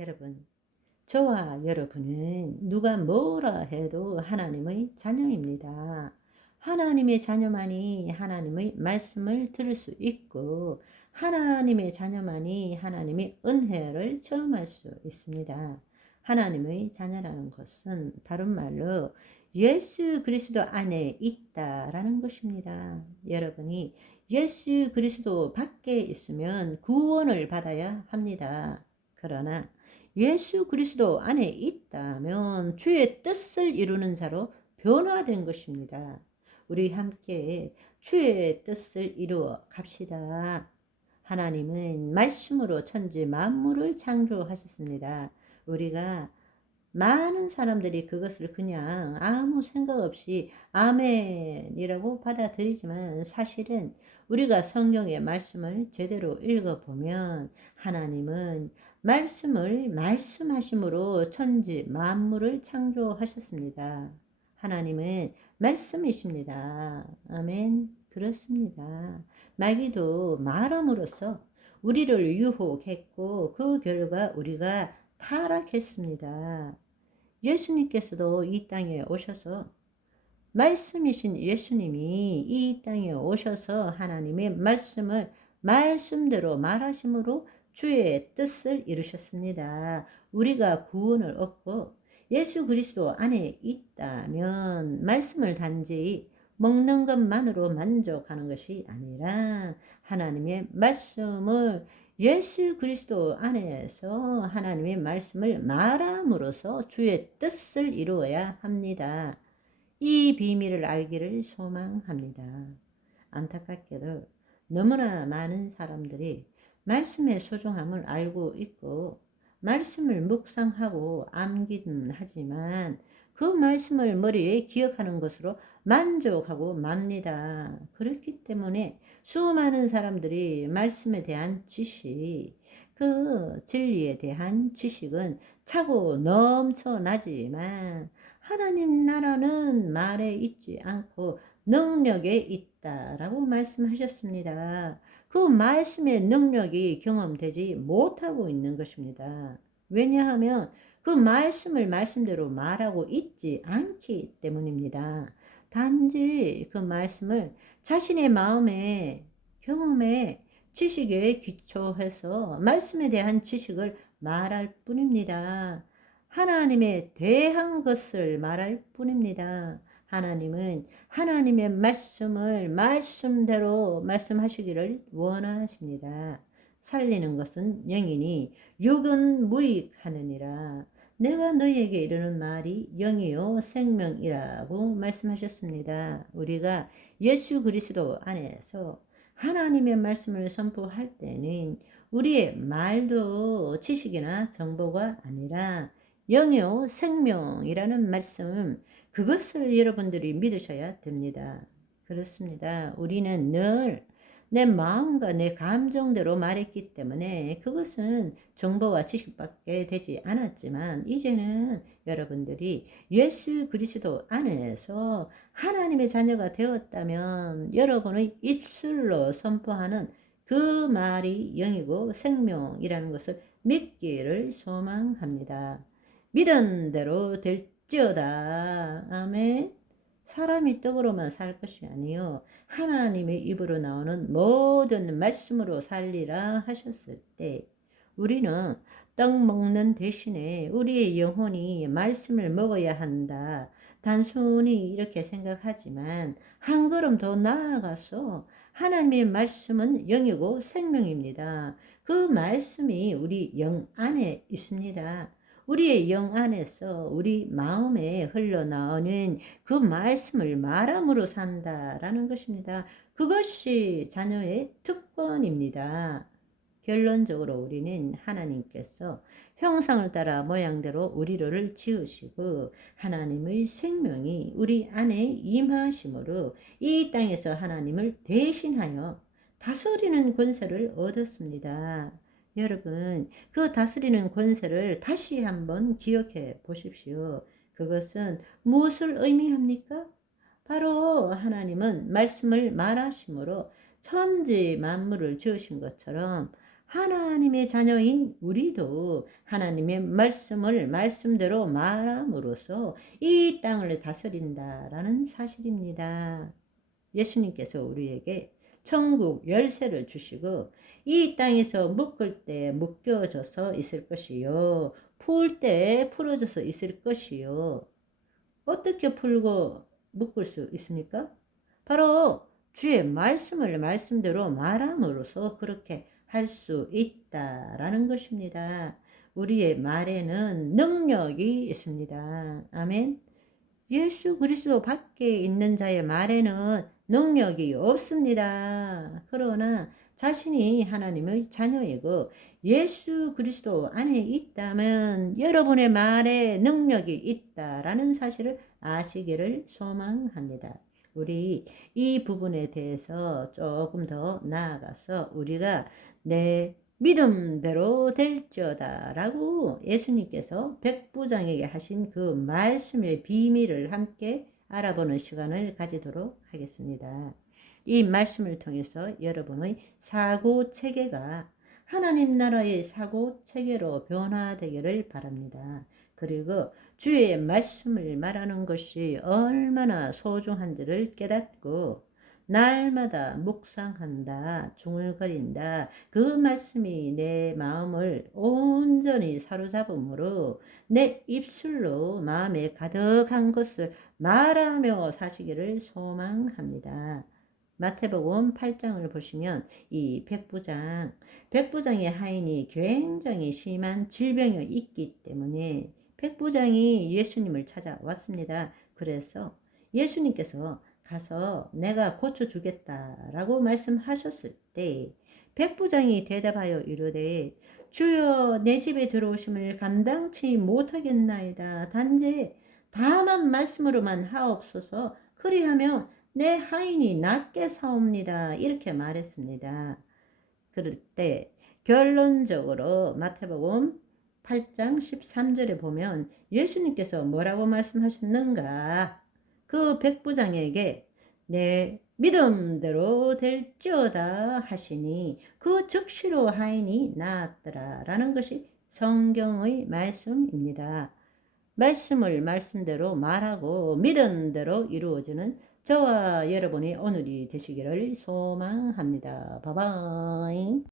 여러분, 저와 여러분은 누가 뭐라 해도 하나님의 자녀입니다. 하나님의 자녀만이 하나님의 말씀을 들을 수 있고, 하나님의 자녀만이 하나님의 은혜를 체험할 수 있습니다. 하나님의 자녀라는 것은 다른 말로 예수 그리스도 안에 있다라는 것입니다. 여러분이 예수 그리스도 밖에 있으면 구원을 받아야 합니다. 그러나 예수 그리스도 안에 있다면 주의 뜻을 이루는 자로 변화된 것입니다. 우리 함께 주의 뜻을 이루어 갑시다. 하나님은 말씀으로 천지 만물을 창조하셨습니다. 우리가 많은 사람들이 그것을 그냥 아무 생각 없이 아멘이라고 받아들이지만, 사실은 우리가 성경의 말씀을 제대로 읽어보면 하나님은 말씀을 말씀하심으로 천지 만물을 창조하셨습니다. 하나님은 말씀이십니다. 아멘. 그렇습니다. 마귀도 말함으로써 우리를 유혹했고, 그 결과 우리가 타락했습니다. 예수님께서도 이 땅에 오셔서, 말씀이신 예수님이 이 땅에 오셔서 하나님의 말씀을 말씀대로 말하심으로 주의 뜻을 이루셨습니다. 우리가 구원을 얻고 예수 그리스도 안에 있다면 말씀을 단지 먹는 것만으로 만족하는 것이 아니라 하나님의 말씀을, 예수 그리스도 안에서 하나님의 말씀을 말함으로써 주의 뜻을 이루어야 합니다. 이 비밀을 알기를 소망합니다. 안타깝게도 너무나 많은 사람들이 말씀의 소중함을 알고 있고 말씀을 묵상하고 암기는 하지만 그 말씀을 머리에 기억하는 것으로 만족하고 맙니다. 그렇기 때문에 수많은 사람들이 말씀에 대한 지식, 그 진리에 대한 지식은 차고 넘쳐나지만 하나님 나라는 말에 있지 않고 능력에 있다라고 말씀하셨습니다. 그 말씀의 능력이 경험되지 못하고 있는 것입니다. 왜냐하면 그 말씀을 말씀대로 말하고 있지 않기 때문입니다. 단지 그 말씀을 자신의 마음에, 경험에, 지식에 기초해서 말씀에 대한 지식을 말할 뿐입니다. 하나님에 대한 것을 말할 뿐입니다. 하나님은 하나님의 말씀을 말씀대로 말씀하시기를 원하십니다. 살리는 것은 영이니 육은 무익하느니라. 내가 너희에게 이르는 말이 영이요 생명이라고 말씀하셨습니다. 우리가 예수 그리스도 안에서 하나님의 말씀을 선포할 때는 우리의 말도 지식이나 정보가 아니라 영이요 생명이라는 말씀, 그것을 여러분들이 믿으셔야 됩니다. 그렇습니다. 우리는 늘 내 마음과 내 감정대로 말했기 때문에 그것은 정보와 지식밖에 되지 않았지만, 이제는 여러분들이 예수 그리스도 안에서 하나님의 자녀가 되었다면 여러분의 입술로 선포하는 그 말이 영이고 생명이라는 것을 믿기를 소망합니다. 믿은 대로 될지어다. 아멘. 사람이 떡으로만 살 것이 아니요 하나님의 입으로 나오는 모든 말씀으로 살리라 하셨을 때, 우리는 떡 먹는 대신에 우리의 영혼이 말씀을 먹어야 한다. 단순히 이렇게 생각하지만 한 걸음 더 나아가서 하나님의 말씀은 영이고 생명입니다. 그 말씀이 우리 영 안에 있습니다. 우리의 영 안에서 우리 마음에 흘러나오는 그 말씀을 말함으로 산다라는 것입니다. 그것이 자녀의 특권입니다. 결론적으로 우리는 하나님께서 형상을 따라 모양대로 우리를 지으시고 하나님의 생명이 우리 안에 임하심으로 이 땅에서 하나님을 대신하여 다스리는 권세를 얻었습니다. 여러분, 그 다스리는 권세를 다시 한번 기억해 보십시오. 그것은 무엇을 의미합니까? 바로 하나님은 말씀을 말하심으로 천지 만물을 지으신 것처럼 하나님의 자녀인 우리도 하나님의 말씀을 말씀대로 말함으로써 이 땅을 다스린다라는 사실입니다. 예수님께서 우리에게 천국 열쇠를 주시고 이 땅에서 묶을 때 묶여져서 있을 것이요, 풀 때 풀어져서 있을 것이요. 어떻게 풀고 묶을 수 있습니까? 바로 주의 말씀을 말씀대로 말함으로써 그렇게 할 수 있다라는 것입니다. 우리의 말에는 능력이 있습니다. 아멘. 예수 그리스도 밖에 있는 자의 말에는 능력이 없습니다. 그러나 자신이 하나님의 자녀이고 예수 그리스도 안에 있다면 여러분의 말에 능력이 있다라는 사실을 아시기를 소망합니다. 우리 이 부분에 대해서 조금 더 나아가서 우리가 내 믿음대로 될지어다 라고 예수님께서 백부장에게 하신 그 말씀의 비밀을 함께 알아보는 시간을 가지도록 하겠습니다. 이 말씀을 통해서 여러분의 사고 체계가 하나님 나라의 사고 체계로 변화되기를 바랍니다. 그리고 주의 말씀을 말하는 것이 얼마나 소중한지를 깨닫고 날마다 묵상한다, 중얼거린다. 그 말씀이 내 마음을 온전히 사로잡음으로 내 입술로 마음에 가득한 것을 말하며 사시기를 소망합니다. 마태복음 8장을 보시면 이 백부장의 하인이 굉장히 심한 질병이 있기 때문에 백부장이 예수님을 찾아왔습니다. 그래서 예수님께서 가서 내가 고쳐주겠다라고 말씀하셨을 때 백부장이 대답하여 이르되 주여 내 집에 들어오심을 감당치 못하겠나이다. 단지 다만 말씀으로만 하옵소서. 그리하면 내 하인이 낫게 사옵니다. 이렇게 말했습니다. 그럴 때 결론적으로 마태복음 8장 13절에 보면 예수님께서 뭐라고 말씀하셨는가? 그 백부장에게 내 믿음대로 될지어다 하시니 그 즉시로 하인이 나았더라 라는 것이 성경의 말씀입니다. 말씀을 말씀대로 말하고 믿은 대로 이루어지는 저와 여러분의 오늘이 되시기를 소망합니다. 바바이.